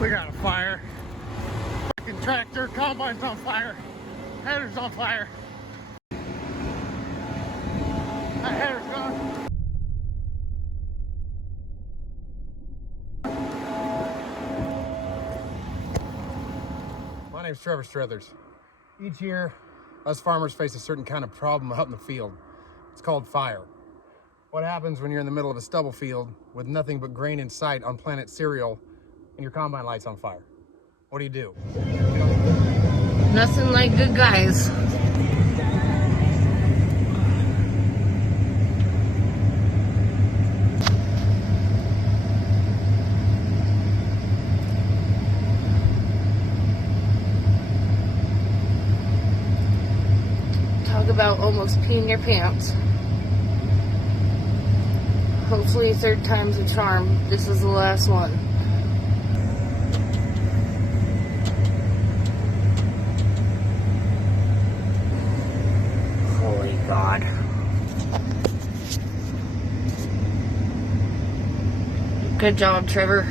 We got a fire. Fucking tractor, combine's on fire. Header's on fire. That header's gone. My name's Trevor Struthers. Each year, us farmers face a certain kind of problem out in the field. It's called fire. What happens when you're in the middle of a stubble field with nothing but grain in sight on planet cereal and your combine light's on fire? What do? Nothing like good guys. Talk about almost peeing your pants. Hopefully third time's a charm. This is the last one. Holy God. Good job, Trevor.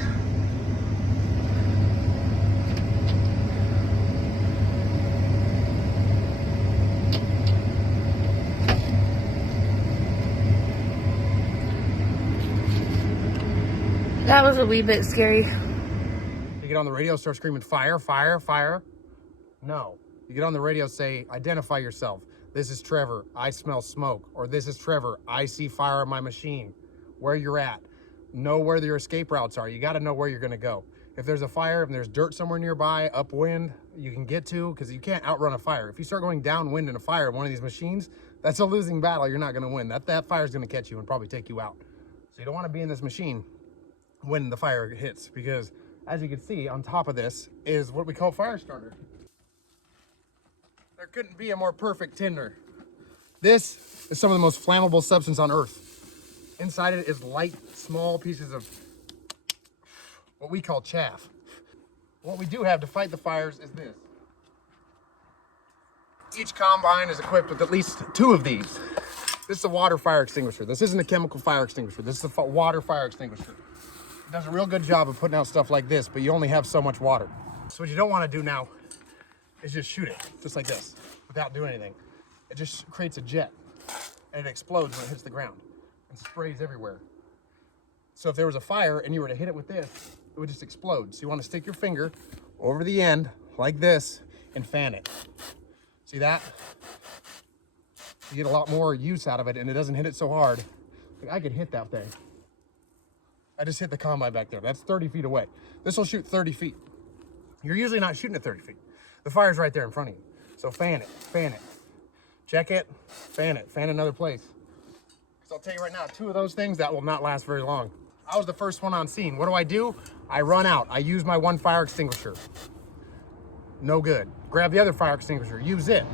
That was a wee bit scary. You get on the radio, start screaming, fire, fire, fire. No. You get on the radio, say, identify yourself. This is Trevor, I smell smoke. Or this is Trevor, I see fire on my machine. Where you're at. Know where your escape routes are. You gotta know where you're gonna go. If there's a fire, if there's dirt somewhere nearby, upwind, you can get to, because you can't outrun a fire. If you start going downwind in a fire in one of these machines, that's a losing battle. You're not gonna win. That fire's gonna catch you and probably take you out. So you don't wanna be in this machine when the fire hits, because as you can see on top of this is what we call fire starter. There couldn't be a more perfect tinder. This is some of the most flammable substance on earth. Inside it is light, small pieces of what we call chaff. What we do have to fight the fires is this. Each combine is equipped with at least 2 of these. This is a water fire extinguisher. This isn't a chemical fire extinguisher. This is a water fire extinguisher. It does a real good job of putting out stuff like this, but you only have so much water. So what you don't want to do now is just shoot it, just like this, without doing anything. It just creates a jet, and it explodes when it hits the ground, and sprays everywhere. So if there was a fire and you were to hit it with this, it would just explode. So you want to stick your finger over the end, like this, and fan it. See that? You get a lot more use out of it, and it doesn't hit it so hard. Like I could hit that thing. I just hit the combine back there. That's 30 feet away. This will shoot 30 feet. You're usually not shooting at 30 feet. The fire's right there in front of you. So fan it. Check it, fan another place. Because I'll tell you right now, 2 of those things, that will not last very long. I was the first one on scene. What do? I run out. I use my 1 fire extinguisher. No good. Grab the other fire extinguisher, use it.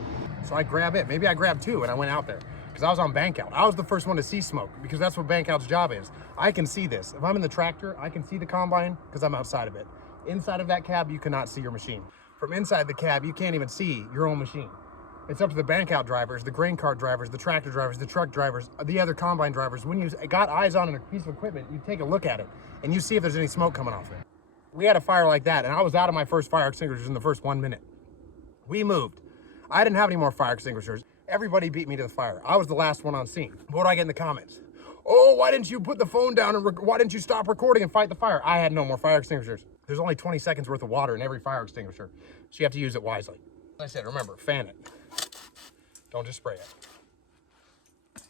So I grab it. Maybe I grabbed 2 and I went out there. Because I was on bank out. I was the first one to see smoke, because that's what bank out's job is. I can see this. If I'm in the tractor, I can see the combine because I'm outside of it. Inside of that cab, you cannot see your machine. From inside the cab, you can't even see your own machine. It's up to the bank out drivers, the grain cart drivers, the tractor drivers, the truck drivers, the other combine drivers. When you got eyes on a piece of equipment, you take a look at it and you see if there's any smoke coming off it. We had a fire like that, and I was out of my first fire extinguishers in the first 1 minute. We moved. I didn't have any more fire extinguishers. Everybody beat me to the fire. I was the last one on scene. What do I get in the comments? Oh, why didn't you put the phone down and why didn't you stop recording and fight the fire? I had no more fire extinguishers. There's only 20 seconds worth of water in every fire extinguisher, so you have to use it wisely. Like I said, remember, fan it. Don't just spray it.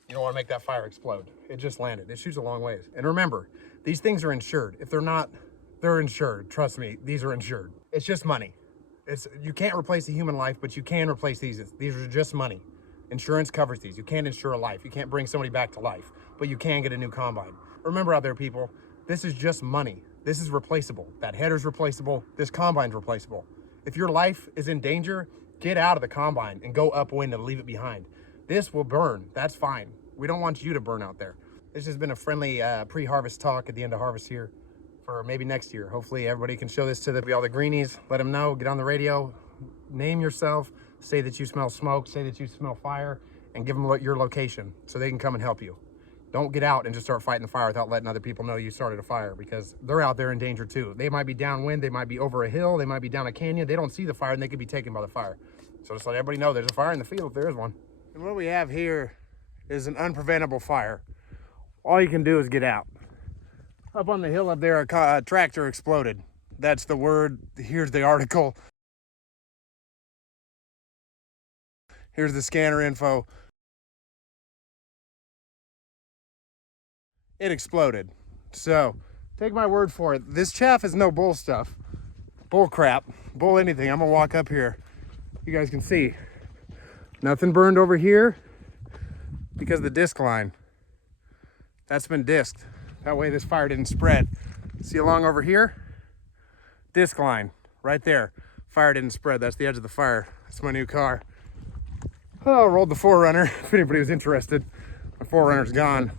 You don't want to make that fire explode. It just landed. It shoots a long ways. And remember, these things are insured. If they're not, they're insured. Trust me, these are insured. It's just money. You can't replace a human life, but you can replace these. These are just money. Insurance covers these. You can't insure a life. You can't bring somebody back to life, but you can get a new combine. Remember out there, people, this is just money. This is replaceable. That header's replaceable. This combine's replaceable. If your life is in danger, get out of the combine and go upwind and leave it behind. This will burn. That's fine. We don't want you to burn out there. This has been a friendly pre-harvest talk at the end of harvest here for maybe next year. Hopefully everybody can show this to all the greenies. Let them know. Get on the radio. Name yourself. Say that you smell smoke. Say that you smell fire. And give them your location so they can come and help you. Don't get out and just start fighting the fire without letting other people know you started a fire, because they're out there in danger too. They might be downwind, they might be over a hill, they might be down a canyon. They don't see the fire and they could be taken by the fire. So just let everybody know there's a fire in the field if there is one. And what we have here is an unpreventable fire. All you can do is get out. Up on the hill up there, a tractor exploded. That's the word. Here's the article. Here's the scanner info. It exploded. So take my word for it. This chaff is no bull stuff. Bull crap. Bull anything. I'm gonna walk up here. You guys can see. Nothing burned over here because of the disc line. That's been disked. That way this fire didn't spread. See along over here? Disc line right there. Fire didn't spread. That's the edge of the fire. That's my new car. Oh, rolled the 4Runner. If anybody was interested, my 4Runner's gone.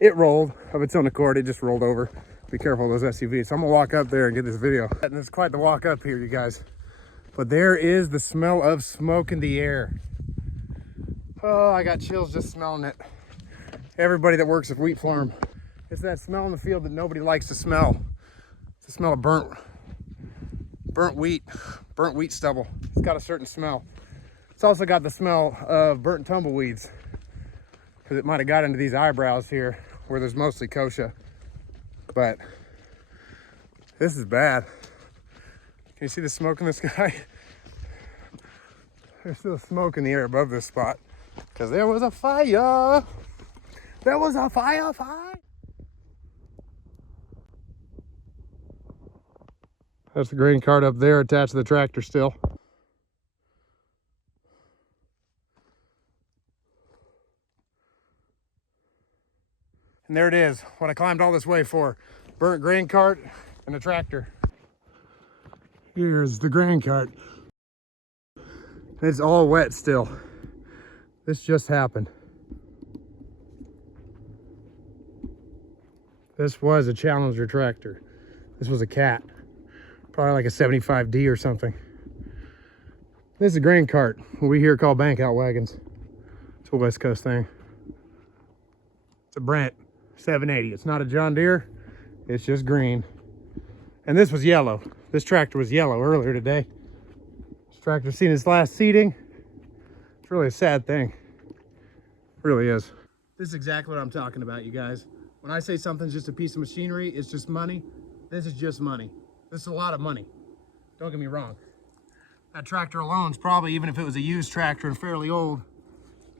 It rolled of its own accord. It just rolled over. Be careful of those SUVs. So I'm gonna walk up there and get this video. And it's quite the walk up here, you guys. But there is the smell of smoke in the air. Oh, I got chills just smelling it. Everybody that works at wheat farm, it's that smell in the field that nobody likes to smell. It's the smell of burnt wheat stubble. It's got a certain smell. It's also got the smell of burnt tumbleweeds, because it might have got into these eyebrows here where there's mostly kochia. But this is bad. Can you see the smoke in the sky? There's still smoke in the air above this spot because there was a fire. There was a fire. That's the grain cart up there attached to the tractor still. And there it is, what I climbed all this way for. Burnt grain cart and a tractor. Here's the grain cart. It's all wet still. This just happened. This was a Challenger tractor. This was a Cat. Probably like a 75D or something. This is a grain cart, what we here call bank out wagons. It's a West Coast thing. It's a Brent 780. It's not a John Deere, it's just green. And this was yellow. This tractor was yellow earlier today. This tractor's seen its last seeding. It's really a sad thing. It really is. This is exactly what I'm talking about, you guys. When I say something's just a piece of machinery, it's just money, this is just money. This is a lot of money. Don't get me wrong. That tractor alone is probably, even if it was a used tractor and fairly old,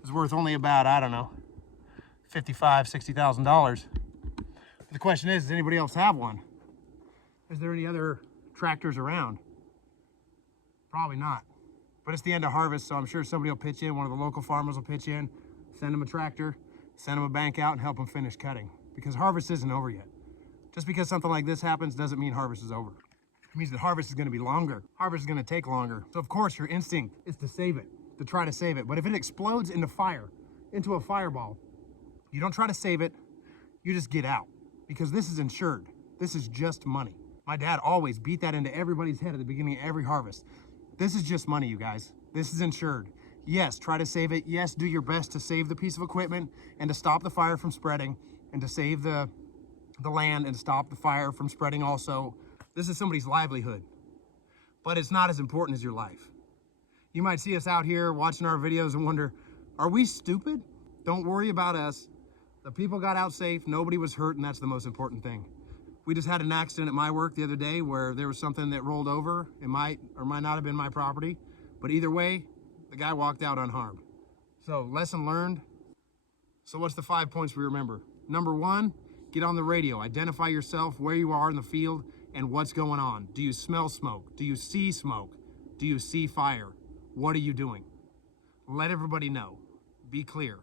is worth only about, I don't know, $55,000, $60,000. The question is, does anybody else have one? Is there any other tractors around? Probably not. But it's the end of harvest, so I'm sure somebody will pitch in. One of the local farmers will pitch in, send them a tractor, send them a bank out, and help them finish cutting. Because harvest isn't over yet. Just because something like this happens doesn't mean harvest is over. It means that harvest is going to be longer. Harvest is going to take longer. So of course your instinct is to save it, to try to save it. But if it explodes into fire, into a fireball, you don't try to save it, you just get out. Because this is insured. This is just money. My dad always beat that into everybody's head at the beginning of every harvest. This is just money, you guys. This is insured. Yes, try to save it. Yes, do your best to save the piece of equipment and to stop the fire from spreading and to save the land and stop the fire from spreading also. This is somebody's livelihood, but it's not as important as your life. You might see us out here watching our videos and wonder, are we stupid? Don't worry about us. The people got out safe, nobody was hurt, and that's the most important thing. We just had an accident at my work the other day where there was something that rolled over. It might or might not have been my property, but either way, the guy walked out unharmed. So lesson learned. So what's the 5 points we remember? Number 1, get on the radio. Identify yourself, where you are in the field, and what's going on. Do you smell smoke? Do you see smoke? Do you see fire? What are you doing? Let everybody know. Be clear.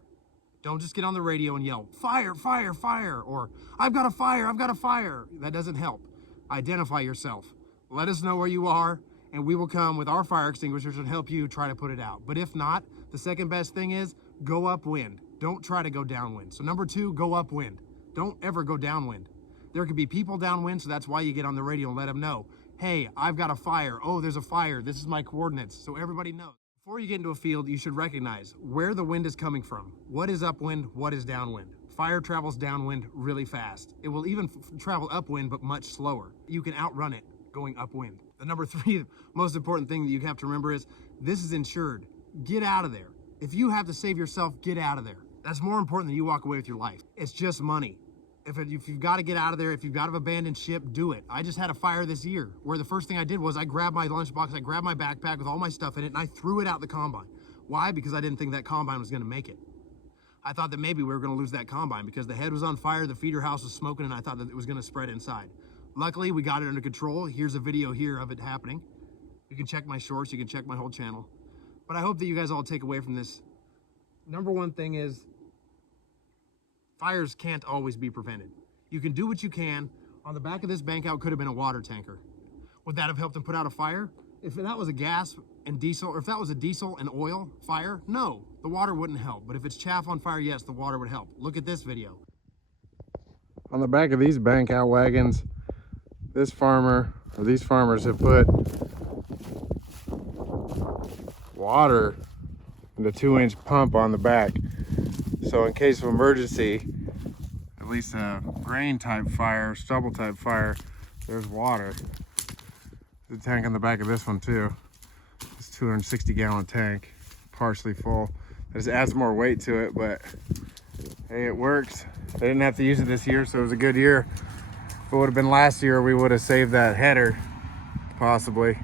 Don't just get on the radio and yell, fire, fire, fire, or I've got a fire, I've got a fire. That doesn't help. Identify yourself. Let us know where you are, and we will come with our fire extinguishers and help you try to put it out. But if not, the second best thing is go upwind. Don't try to go downwind. So number 2, go upwind. Don't ever go downwind. There could be people downwind, so that's why you get on the radio and let them know, hey, I've got a fire. Oh, there's a fire. This is my coordinates. So everybody knows. Before you get into a field, you should recognize where the wind is coming from. What is upwind? What is downwind? fire travels downwind really fast. It will even travel upwind, but much slower. You can outrun it going upwind. The number 3 most important thing that you have to remember is this is insured. Get out of there. If you have to save yourself, get out of there. That's more important than you walk away with your life. It's just money. If you've got to get out of there, if you've got to abandon ship, do it. I just had a fire this year where the first thing I did was I grabbed my lunchbox, I grabbed my backpack with all my stuff in it, and I threw it out the combine. Why? Because I didn't think that combine was going to make it. I thought that maybe we were going to lose that combine because the head was on fire, the feeder house was smoking, and I thought that it was going to spread inside. Luckily, we got it under control. Here's a video here of it happening. You can check my shorts, you can check my whole channel. But I hope that you guys all take away from this. Number one thing is, fires can't always be prevented. You can do what you can. On the back of this bank out could have been a water tanker. Would that have helped them put out a fire? If that was a gas and diesel, or if that was a diesel and oil fire, no, the water wouldn't help. But if it's chaff on fire, yes, the water would help. Look at this video. On the back of these bank out wagons, this farmer, or these farmers have put water in the 2-inch pump on the back. So in case of emergency, at least a grain type fire, stubble type fire, there's water. The tank on the back of this one too. It's a 260-gallon tank, partially full. It just adds more weight to it, but hey, it works. They didn't have to use it this year, so it was a good year. If it would have been last year, we would have saved that header, possibly.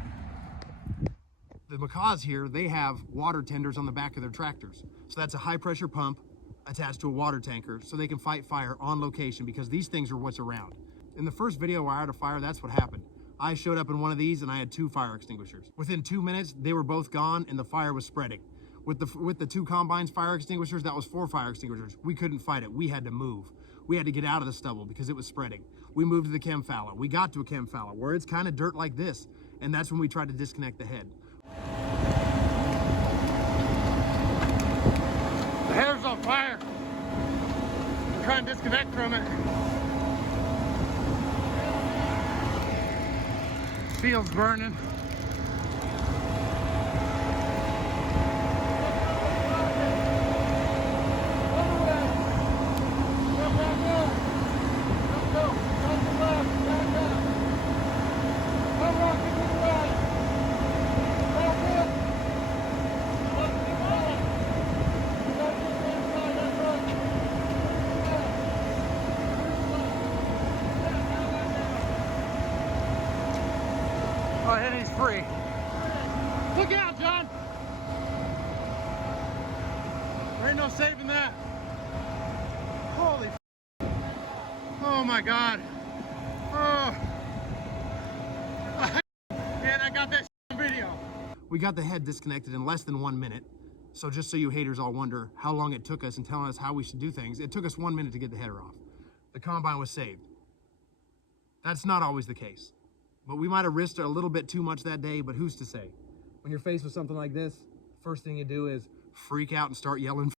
The macaws here, they have water tenders on the back of their tractors. So that's a high pressure pump attached to a water tanker so they can fight fire on location because these things are what's around. In the first video where I had a fire, that's what happened. I showed up in one of these and I had 2 fire extinguishers. Within 2 minutes, they were both gone and the fire was spreading. With the 2 combines fire extinguishers, that was 4 fire extinguishers. We couldn't fight it. We had to move. We had to get out of the stubble because it was spreading. We moved to the chem fallow. We got to a chem fallow where it's kind of dirt like this, and that's when we tried to disconnect the head. The header's on fire. I'm trying to disconnect from it. Field's burning. Oh, and he's free. Look out, John! There ain't no saving that. Holy f. Oh my God. Oh. Man, I got that on video. We got the head disconnected in less than 1 minute. So just so you haters all wonder how long it took us and telling us how we should do things, it took us 1 minute to get the header off. The combine was saved. That's not always the case. But we might have risked a little bit too much that day, but who's to say? When you're faced with something like this, first thing you do is freak out and start yelling